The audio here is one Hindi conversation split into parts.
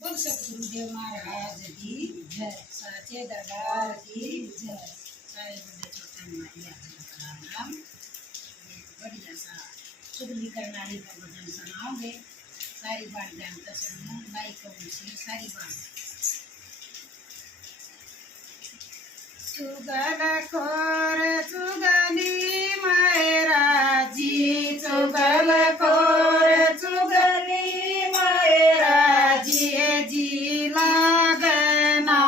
बोल सतगुरुदेव महाराज की जय। साचे दरबार की जय। सारे बड़े छोटे मारिया राम बढ़िया सा चुगली करनारी का भजन सुनाओगे। सारी बात जानता सुनो लाई कौन सारी बात। चुगल खोर चुगली मायरा जी चुगल खोर चुगली मायरा जी लागना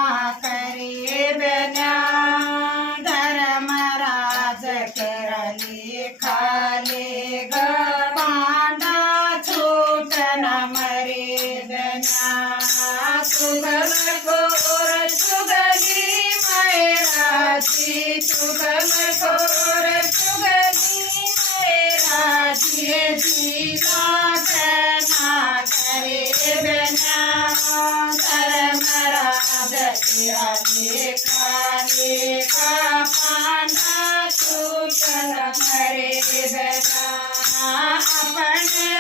करे बना धर्म राज करले खाले गांडा छूट न मरे बना चुगल खोर चुगली मायरा जी चुगल खोर चुगली मायरा जी लागना करे बना धर्म राज तेरा खाले का पांडा छूट न मरे बना अपने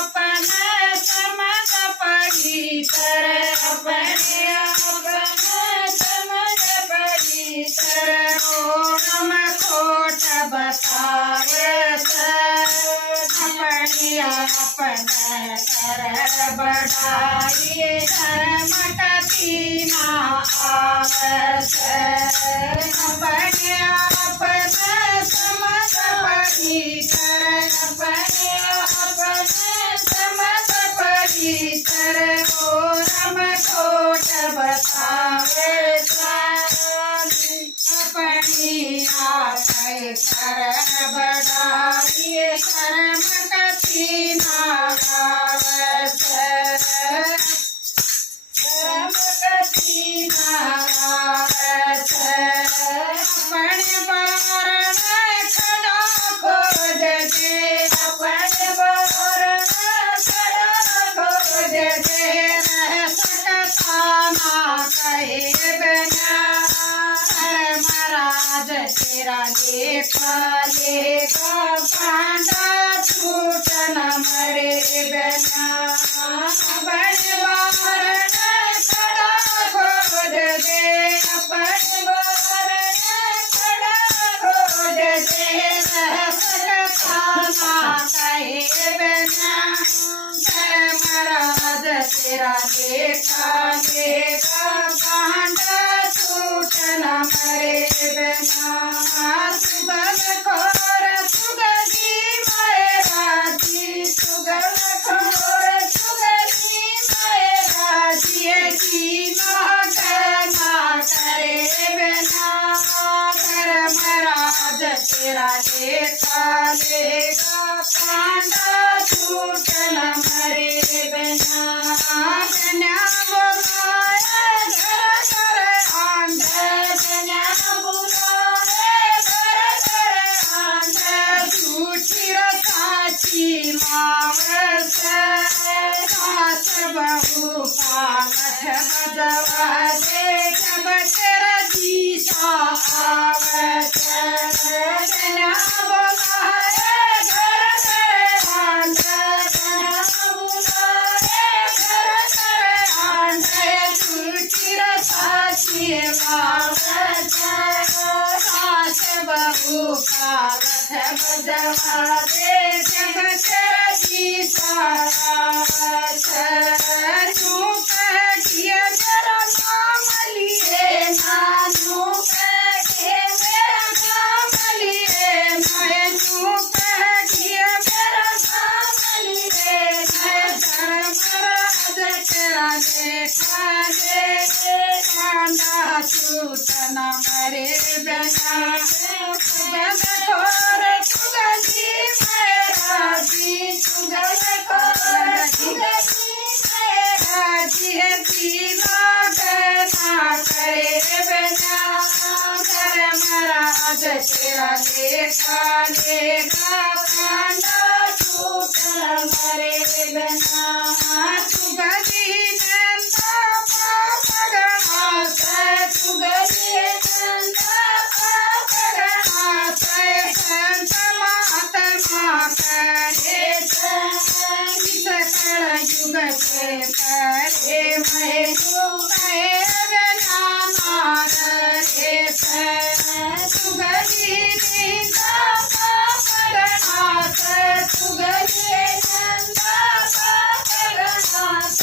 अपने समझ पड़ी तर अपने अपने समझ पड़ी तर हम खोट बतावे अपने अपने कर बढ़ाई मटती ना आवस अपने अपने समझ पड़ी तर अपने अपने समझ पड़ी तर हम खोट बतावे अपनी आशय कर बढ़ाई मटती ना आवस अपने बार खड़ा खोज दे अपने बार खड़ा खोज दे सकता ना कहे बिना महाराज तेरा लेखा पांडा छूट न मरे बिना बड़े बार खड़ा खोज दे अपने बार खड़ा खोज दे सकता ना कहे बिना महाराज तेरा लेखा पांडा छूट न मरे बिना सुगल खोर सुगली मायरा जी सुगल खोर सुगली मायरा जी लागना करे बिना धर्म राज तेरा लेखा पांडा छूट न मरे बिना बिना बोलाए घर घर आंधे बिना बोलाए घर घर आंधे झूठी साची मावस सास बहू पालठ बजवा दे जब तेरा जी सावस बिना बोलाए घर घर आंधे बिना बोलाए घर घर आंधे झूठी साची मावस सास बहू पालठ बजवा दे जब तेरा जी सावस तू कह दिया जरा नाम लिए नानू कह मेरा नाम लिए मैं तू कह दिया मेरा नाम लिए मैं धर्म राज तेरा देखा दे कांडा छूट न मरे बिना सुगल खोर सुगली मायरा जी सुगल खोर सुगली मायरा जी लागना करे बिना धर्म राज तेरा लेखा पांडा छूट न मरे बिना सुगली नंदा पापगणा से सुगली नंदा पापगणा से संत महात्मा करे सकल युग के परे कहे बिना नार रे सुगली नींदा पगनाथ सुगली नंदा पगनाथ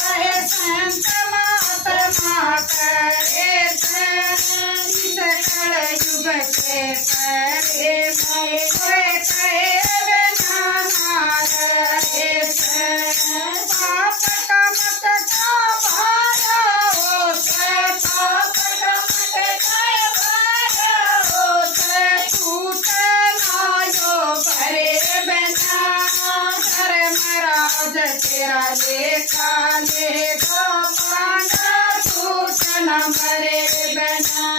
संत महात्मा करे सकल युग के परे भय कहे बिना नार रे पाप कमत का भारा हो पाप कमत का भारा हो छूट नायो भरे बिना धर्मराज तेरा लेखा लेखा पांडा छूट न मरे बिना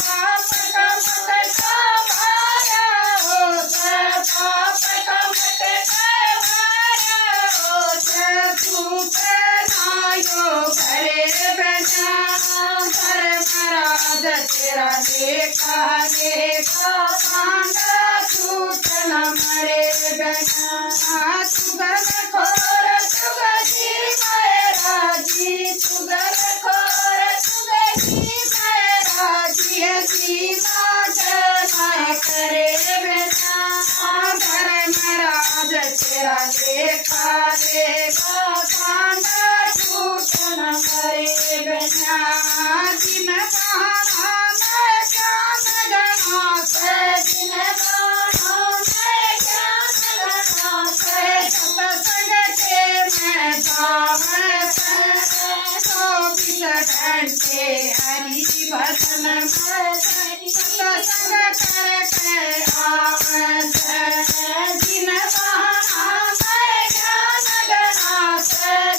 पाप कमत का भारा हो पाप कमत का भारा हो छूट नायो भरे बिना धर्मराज तेरा लेखा लेखा पांडा छूट न मरे बिना सुगल खोर सुगजी मैराजी सुगल खोर सुगजी मैराजी जीवा जय करे बिना धर्मराज तेरा लेखा लेखा पांडा छूट न मरे बिना जिन बहाना मैं ज्ञान गणास जिन बहाना मैं ज्ञान गणास सत्संग के मैं जावन तो घंटे हरि भजन सत्संग करके आवस जिन बहाना मैं ज्ञान गणास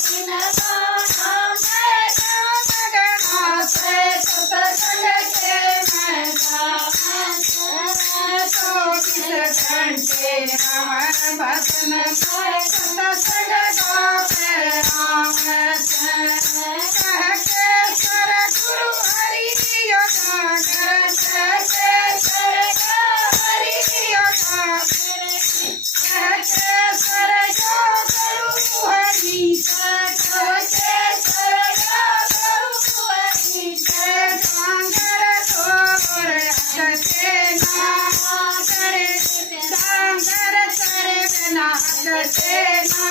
जिन बहाना मैं ज्ञान गणास सत्संग के मैं जावन तो घंटे राम भजन सत्संग गावे राम कह के सर गुरु हरि योगा के सर हरि योगा कह के सर गुरु हरि के सर गुरु हरि सांगर तोर अटके ना करे सांगर करे बिना हटके ना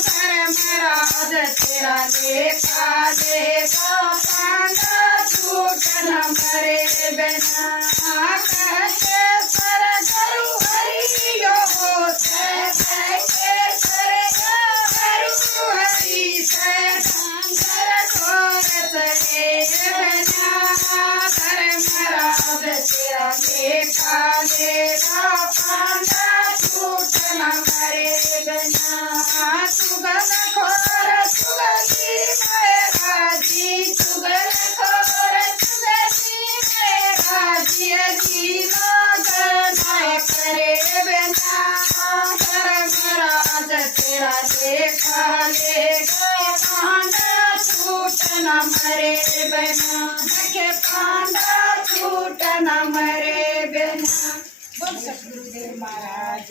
धर्मराज तेरा लेखा लेखा पांडा छूट न मरे बिना कहते सर गुरु हरि यो कहते सर गुरु हरि सांगर तोर चले बिना धर्मराज तेरा लेखा लेखा पांडा छूट न मरे बिना सुगल खोर सुगली मैराजी सुगल खोर सुगली मैराजी जीवा जय करे बिना धर्मराज तेरा लेखा लेखा पांडा छूट न मरे बिना के पांडा छूट न मरे बिना बोल सतगुरुदेव महाराज